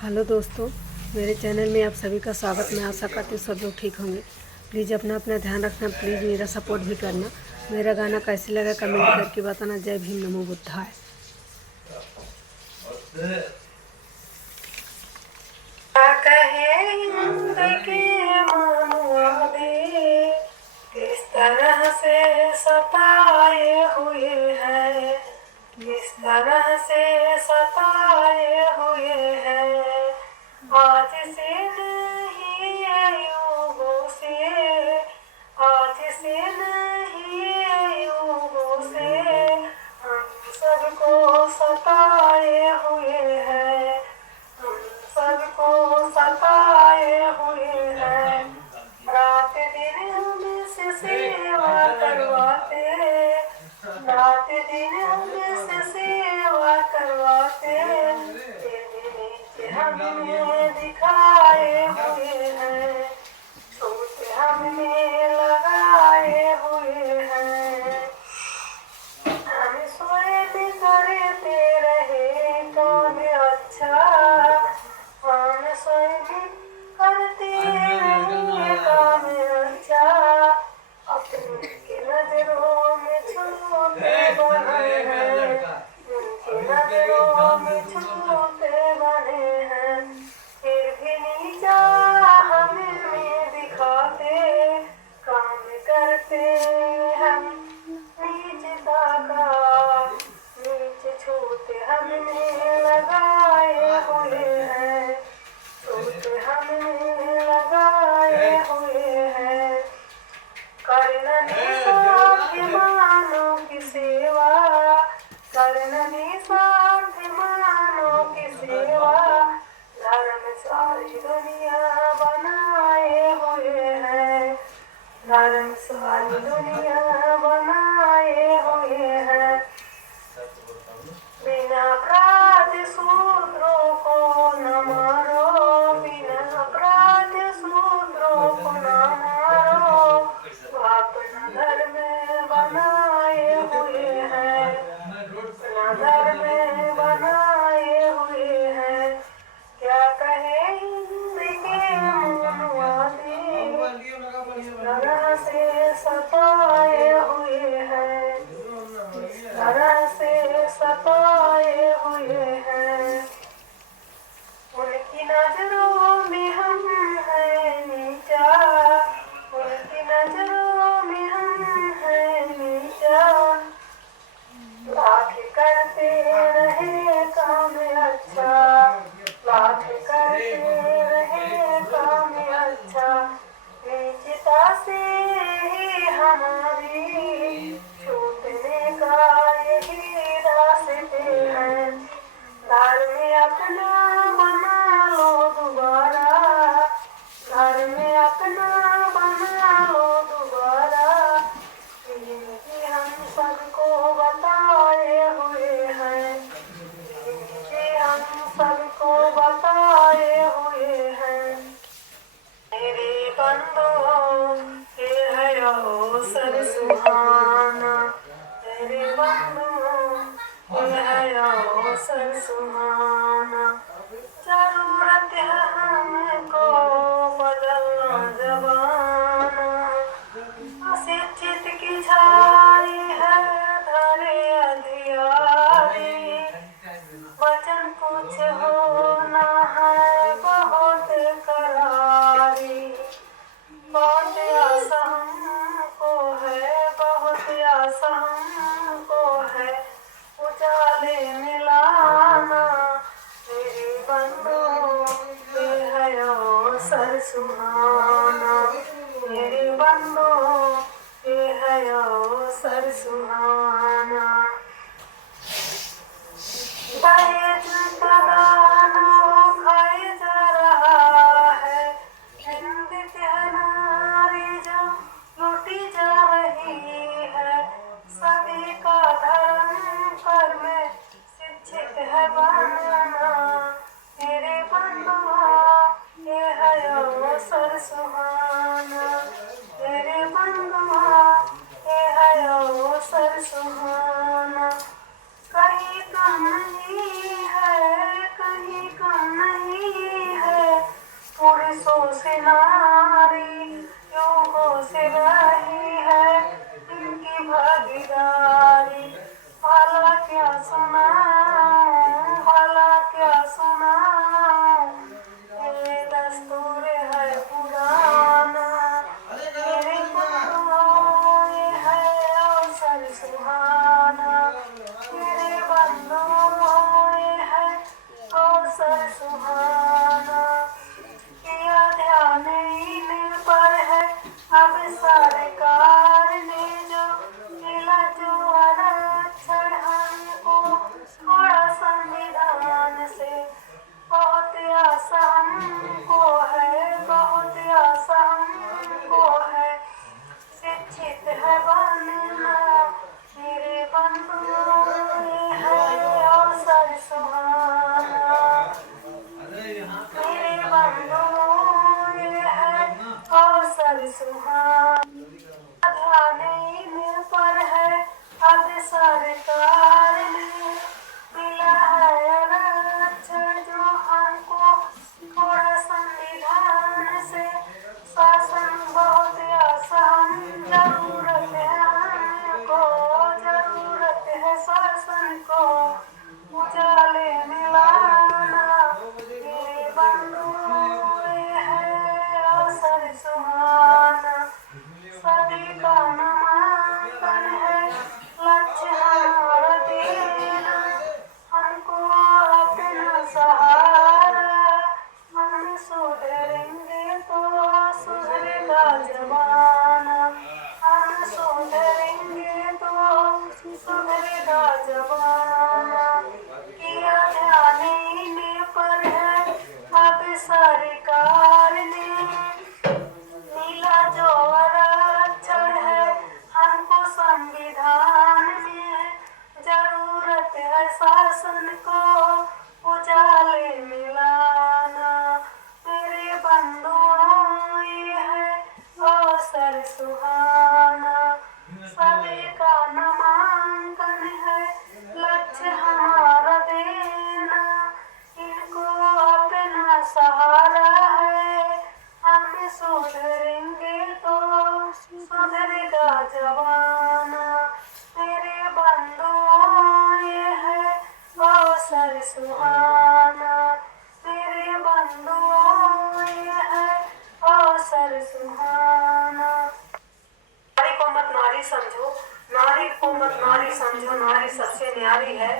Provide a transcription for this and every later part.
Hello दोस्तों, मेरे channel में आप सभी का स्वागत। मैं आशा करती हूँ सब लोग ठीक होंगे। प्लीज़ अपना अपना ध्यान रखना। प्लीज़ मेरा सपोर्ट भी करना। मेरा गाना कैसे लगा कमेंट करके बताना। जय भीम, नमो बुद्धाय। किस तरह से सताए हुए हैं, किस तरह से सताए हुए हैं। आज से नहीं युगों से, आज से नहीं युगों से हम सबको सताए हुए हैं, हम सबको सताए हुए हैं। रात दिन हमसे सेवा करवाते, रात दिन हमसे सेवा करवाते, तेरे नीचे हमें दिखाए हुए हैं, छूट हमने लगाए हुए हैं। हम स्वयं करते रहे काम अच्छा, हम स्वयं करते रहे काम अच्छा। अपने की नजरों में छोटे बने हैं, उनकी नजरों में छोटे बने हैं। फिर भी नीचा हमें दिखाते, काम करते हम नीचता का, नीचे छूते हमने लगाए हुए हैं, छूते हमने लगाए हुए हैं। करना निस्वार्थमानों की सेवा, करना निस्वार्थमानों की सेवा। धर्म सारी दुनिया बनाए हुए हैं, धर्म सारी दुनिया बनाए हुए हैं। बिना अपराध सूत्रों को न मारो, बिना अपराध सूत्रों को न मारो। अपना धर्म बनाए हुए हैं, अपना धर्म बनाए हुए हैं। क्या कहे हिंद के मनुवादी, इस तरह से सताए हुए हैं, इस तरह से सताए हुए हैं। उनकी नजरों में हम हैं नीचा, उनकी नजरों में हम हैं नीचा। लाख करते रहे काम अच्छा, लाख करते रहे काम अच्छा। नीचता से ही हमारी छूटने का यही रास्ते हैं। घर में अपना बना लो दोबारा, घर में अपना बना लो दोबारा। जिंदगी हम सबको बताए हुए हैं, जिंदगी हम सबको बताए हुए हैं। मेरे बंदो ये है अवसर सुहाना, मेरे बंदो ये है अवसर सुहाना। जरूरत है हमको बदलना जमाना, अशिक्षित की छाई है धरे अधियारी। वचन कुछ होना है बहुत करारी, बहुत आशा हमको है, बहुत आशा हमको है उजाले मिलाना। मेरे बंदो ये है अवसर सुहाना, मेरे बंदो ये है अवसर सुहाना। दहेज का दाना खाए जा रहा है, हिंद के नारी जो लूटी जा रही है। सभी का धर्म कर्म शिक्षित है बनना। मेरे बंधुआ ये है अवसर सुहाना, मेरे बंधुआ ये है अवसर सुहाना। वर्षों से नारी युगों से रही है इनकी भागीदारी। भला क्या सुनाऊं, भला क्या सुनाऊं, ये दस्तूर है पुराना। मेरे बंधुओं ये है अवसर सुहाना, मेरे बंधुओं ये है अवसर सुहाना। किया ध्यान इन पर है अब सरकार ने जो मिला जो आरक्षण हमको थोड़ा संविधान से। बहुत आशा हमको है, बहुत आशा हमको है, शिक्षित है बनना मेरे बंधुओं ये है अवसर सुहाना। मेरे बंधुओं ये है अवसर सुहाना। ध्यान इन पर है अब सरकार ने मिला है आरक्षण जो हमको थोड़ा संविधान से। शासन बहुत आसान, जरूरत है हमको, जरूरत है शासन को उजाले में लाना। मेरे बंधुओं ये है अवसर सुहाना। सभी का नामांकन है लक्ष्य हमारा देना, हमको अपना सहारा। हम सुधरेंगे तो सुधरेगा जमाना, हम सुधरेंगे तो सुधरेगा जमाना। किया ध्यान इन पर है अब सरकार ने मिला जो आरक्षण है हमको संविधान में। जरूरत है शासन को उजाले में लाना। मेरे बंधुओं ये है अवसर सुहाना। सभी का नामांकन है लक्ष्य हमारा देना, इनको अपना सहारा है। हम सुधरेंगे तो सुधरेगा जमाना। मेरे बंधुओं ये है अवसर सुहाना। मेरे बंधुओं ये है अवसर सुहाना। नारी को मत नारी समझो, नारी को मत नारी समझो, नारी सबसे न्यारी है।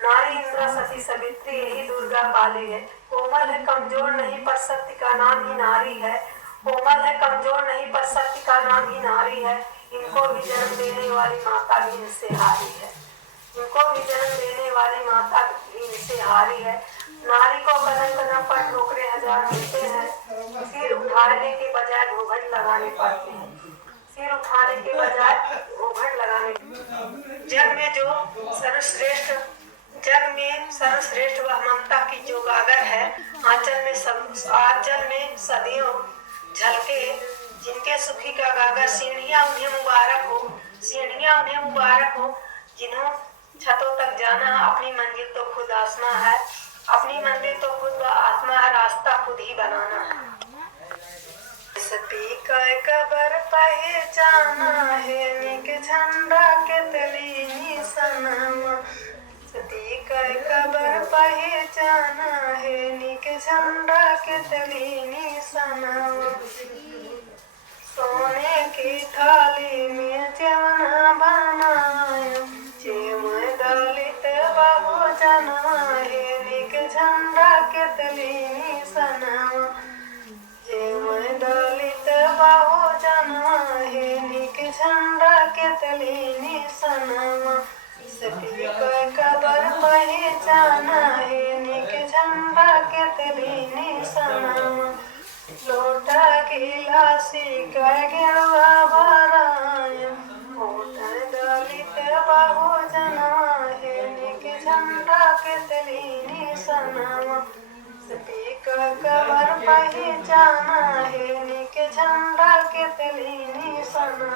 नारी इंद्रा सती सावित्री यही दुर्गा काली है। कोमल है कमजोर नहीं पर सत्य का नाम ही नारी है। कोमल है कमजोर नहीं पर सत्य का नाम ही नारी है। इनको भी जन्म देने वाली माता भी इनसे हारी है। इनको भी जन्म देने वाली माता भी इनसे हारी है। नारी को कदम कदम पर ठोकरे हजार मिलते हैं, सिर उठाने के बजाय घूंघट लगाने पड़ते हैं। सिर उठाने के बजाय घूंघट लगाने। जग में सर्वश्रेष्ठ वह ममता की जो गागर है, आंचल में सदियों झलके जिनके सुखी का गागर। सीढ़ियां उन्हें मुबारक हो, सीढ़ियां उन्हें मुबारक हो, जिन्हों छतों तक जाना है। अपनी मंजिल तो खुद आसमां है, अपनी मंजिल तो खुद आत्मा है, रास्ता खुद ही बनाना है। सती का कबर पहचाना है निक झंडा के तली निशाना। सती का कबर पहचाना है निक झंडा के तली निशाना। सोने की थाली में जवना बनाया, जेव दलित बहुजन है निक झंडा के तली निशाना। जेव दलित बहुजन है निक झंडा के तली निशाना। सती का कबर पहचाना है निक झंडा के तली निशाना। लोटा गिलासी का गिरवा भराया, होठन दलित बहुजन है निक झंडा के तली निशाना। सती का कबर पहचाना है निक झंडा के तली निशाना।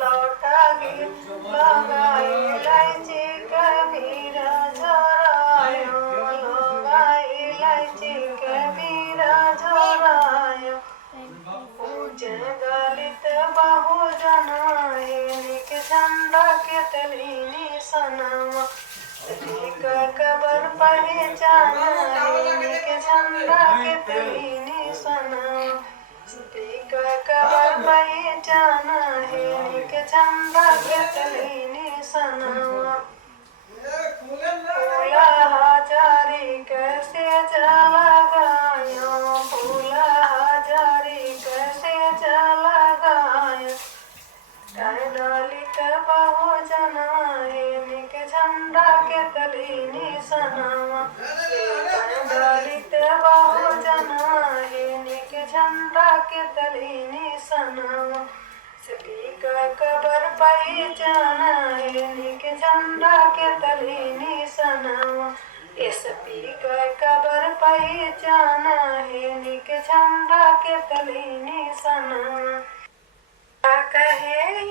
लौटा लगाई इलायची कबीरा झोरायो, लगाई इलायची कबीरा झोरायो। जाना है निके झंडा के तलीनी सनवा स्पीकर कवर पहचाना है निके झंडा के तलीनी सनवा फूला हजारी कैसे चला गायो फूला हजारी कैसे चला गायो दलित बहुजन है निके झंडा के तलीनी सनवा दलित बहुजन है निके झंडा के तलीनी सनवा स्पीकर कबर पहचाना है निके झंडा के तलीनी सनवा स्पीकर कबर पहचाना है निके झंडा के तलीनी सनवा कहे